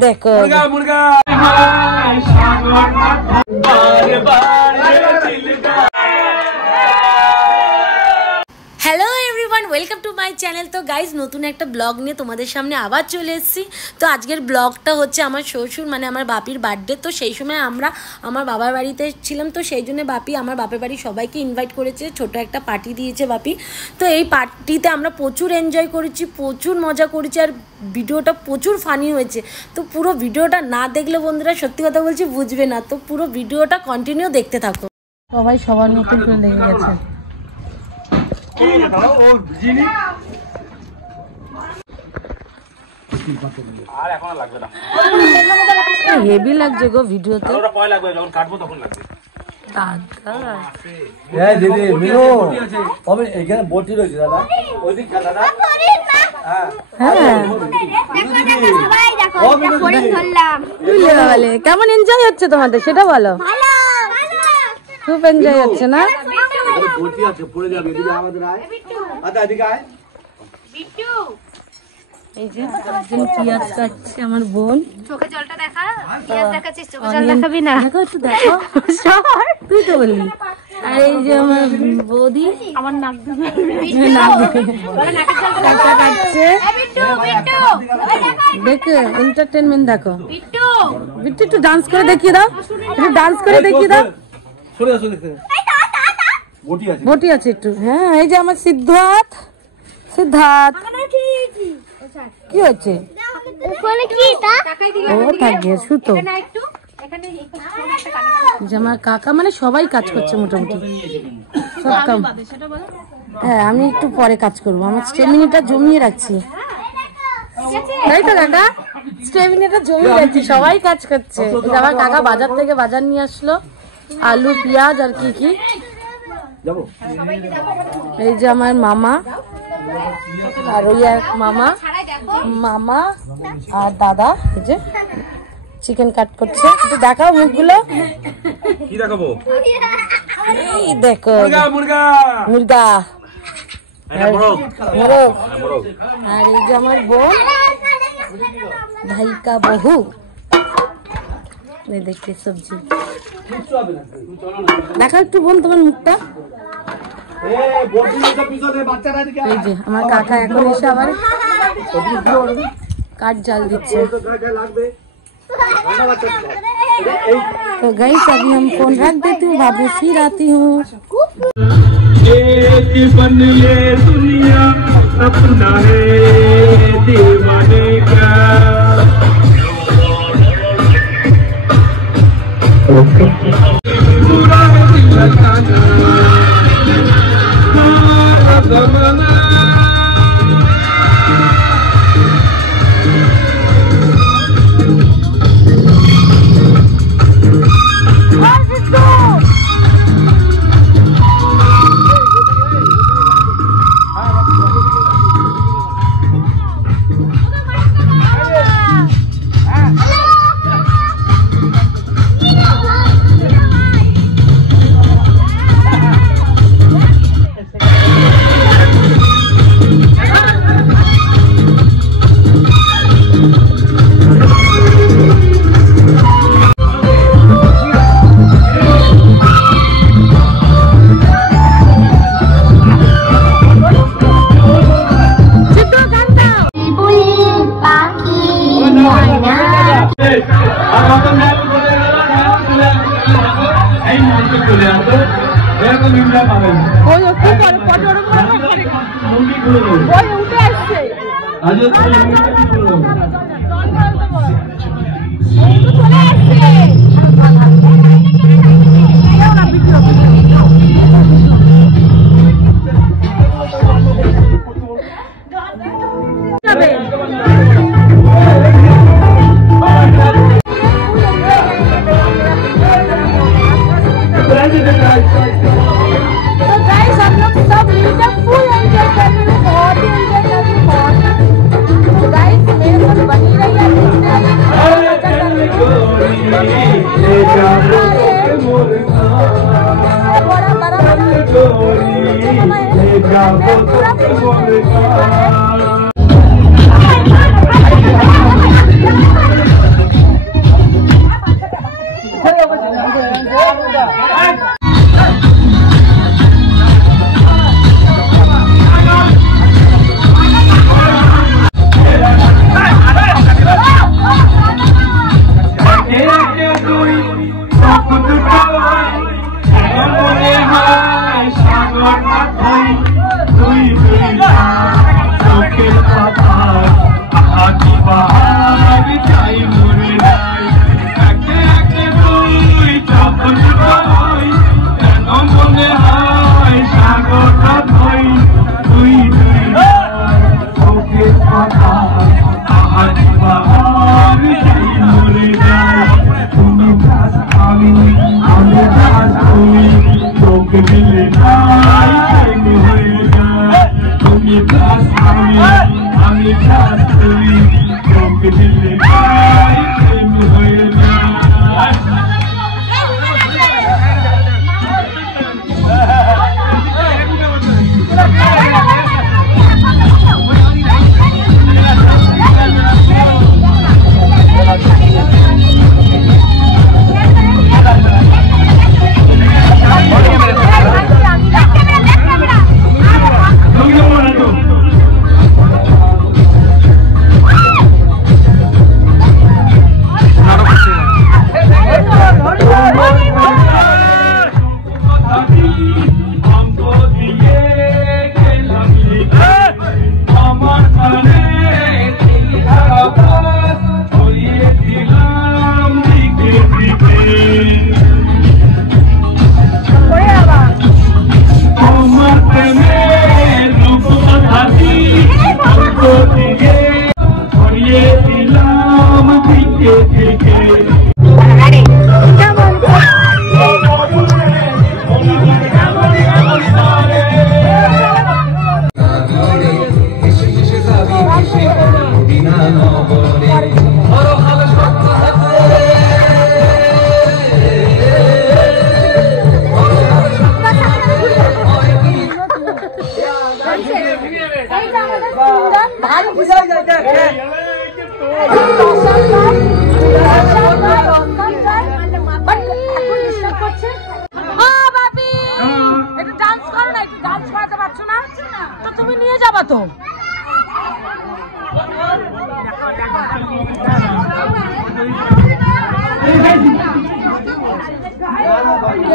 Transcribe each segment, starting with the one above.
देखो मुर्गा मुर्गा hello everyone welcome to my channel. तो गाइज नतून एक ब्लग निये तुम्हारे सामने आबार चले एसेछि। तो आजकेर ब्लगटा होच्छे आमार शशुर माने आमार बापिर बार्थडे। तो सेई समय आमरा आमार बाबार बाड़ीते छिलाम। तो सेई जोन्नो बापी आमार बापेर बाड़ी सबाइके इनभाइट करेছে, छोटो एक पार्टी दिएছে बापी। तो এই पार्टीते आमरा प्रचुर एनजय करेছি, प्रचुर मजा करेছি और ভিডিওটা প্রচুর ফানি হয়েছে। তো পুরো ভিডিওটা না দেখলে বন্ধুরা সত্যি কথা বলছি বুঝবে না। তো পুরো ভিডিওটা কন্টিনিউ দেখতে থাকো। সবাই সবার মতো করে লেগে গেছে। হেভি লাগছে গো ভিডিওতে। পয় লাগবে যখন কাটবো তখন লাগবে। দাদা এই দিদি মিনো তবে এখানে বটি রয়েছে দাদা, ওইদিক দাদা। হ্যাঁ হ্যাঁ সবাই দেখো ফোন ধরলাম। বলে কেমন এনজয় হচ্ছে তোমাদের সেটা বলো। ভালো খুব এনজয় হচ্ছে না? বটি আছে পড়ে যাবে। এদিকে আমাদের আয়, আচ্ছা এদিকে আয় বিট্টু। এই যে একজন পিয়াজ কাটছে আমার বোন। চোখে জলটা দেখা, পিয়াজ দেখাচ্ছিস চোখে জল দেখাবি না? দেখো একটু দেখো সর, তুই তো বললি। আর এই যে আমার বৌদি আমার নাক দিয়ে নাক কাটছে। দেখো এন্টারটেইনমেন্ট দেখো। বিট্টু বিট্টু একটু ডান্স করে দেখিয়ে দাও, একটু ডান্স করে দেখিয়ে দাও। সরে আসো দেখতে বটি আছে, বটি আছে একটু। হ্যাঁ এই যে আমার সিদ্ধার্থ। সিদ্ধার্থ কি হচ্ছে? আমার কাকা মানে সবাই কাজ করছে মোটামুটি সব কাম। হ্যাঁ আমি একটু পরে কাজ করবো, আমার স্টেমিনাটা জমিয়ে রাখছি। তাই তো কাকা, স্টেমিনাটা জমিয়ে রাখছি, সবাই কাজ করছে। আমার কাকা বাজার থেকে বাজার নিয়ে আসলো, আলু পেঁয়াজ আর কি কি। এই যে আমার মামা আর ওই এক মামা মামা আর দাদা এই যে চিকেন কাট করছে। একটু দেখাও মুখগুলো। কি দেখাবো? এই দেখো মুরগা মুরগা মোরগ। আর এই যে আমার বোন ভাইকা বহু। এই দেখতে সবজি দেখা একটু বোন তোমার মুখটা। এই যে আমার কাকা এখন এসে আবার কাঠ জাল দিচ্ছে। तो गाइस अभी हम फोन रख देती हूँ, बाबू फिर आती हूँ। बन ले दुनिया अपना है दीवाने का। पूरा दिल लगाना जमाना।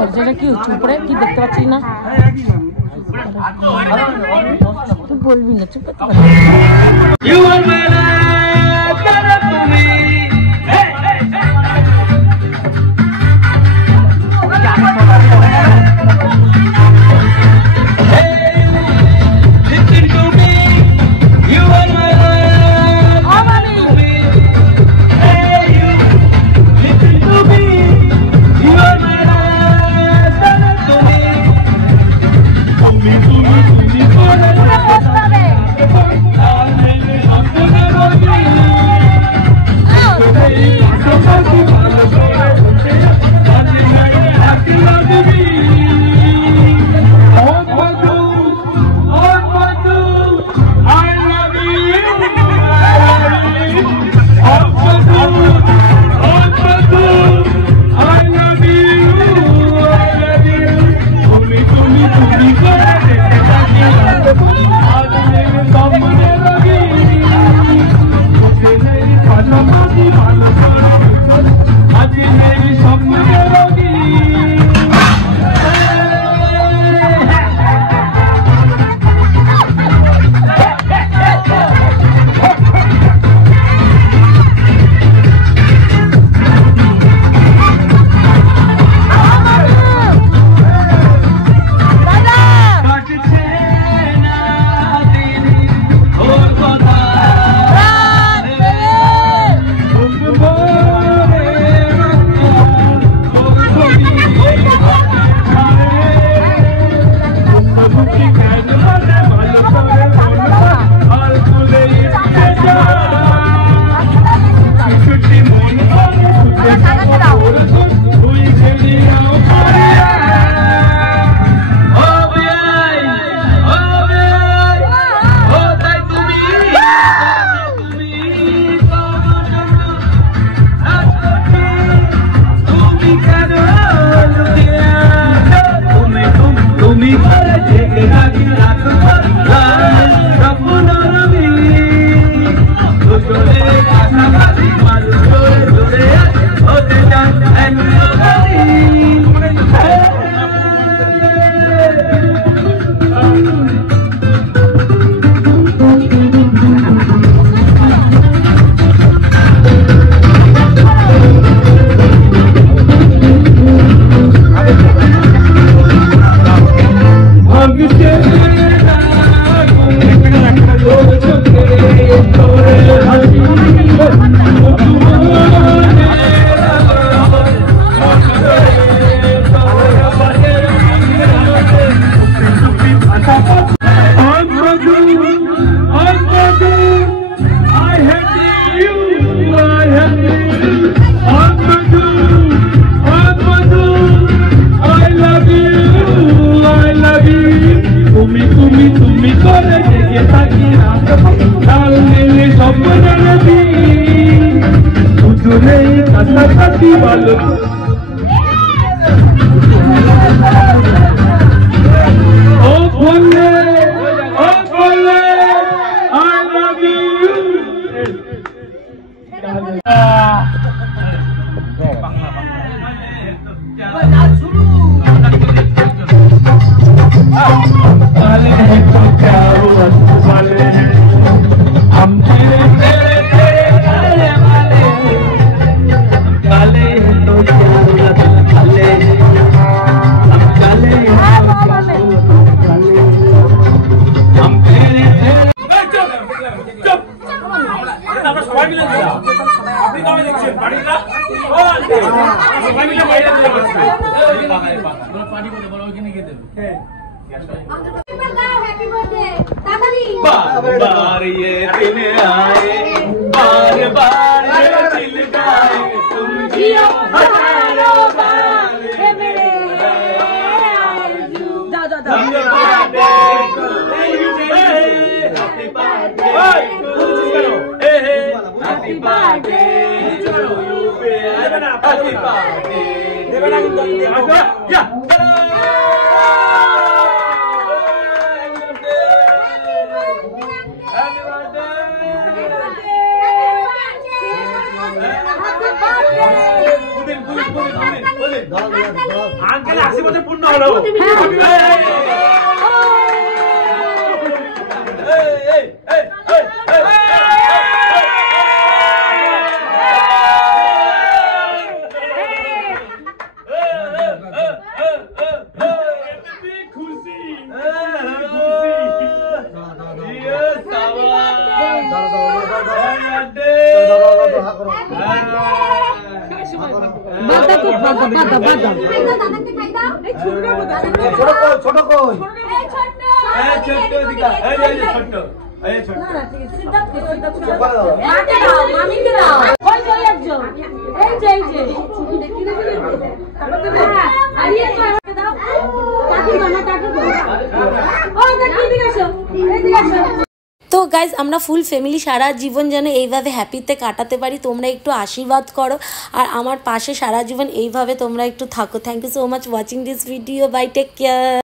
বলছে এটা কি হচ্ছে উপরে কি দেখতে পাচ্ছি না তুই বলবি না চুপ করতে পারবি बार ये दिन आए बार बार ये दिल गाए तुम जियो हजारों बार मेरे आरज़ू happy birthday happy birthday happy birthday uncle 80 বছর পূর্ণ হলো। ছোট কই তো গাইজ আমরা ফুল ফ্যামিলি সারা জীবন যেন এইভাবে হ্যাপিতে কাটাতে পারি, তোমরা একটু আশীর্বাদ করো আর আমার পাশে সারা জীবন এইভাবে তোমরা একটু থাকো। Thank you so much watching this video, bye, take care.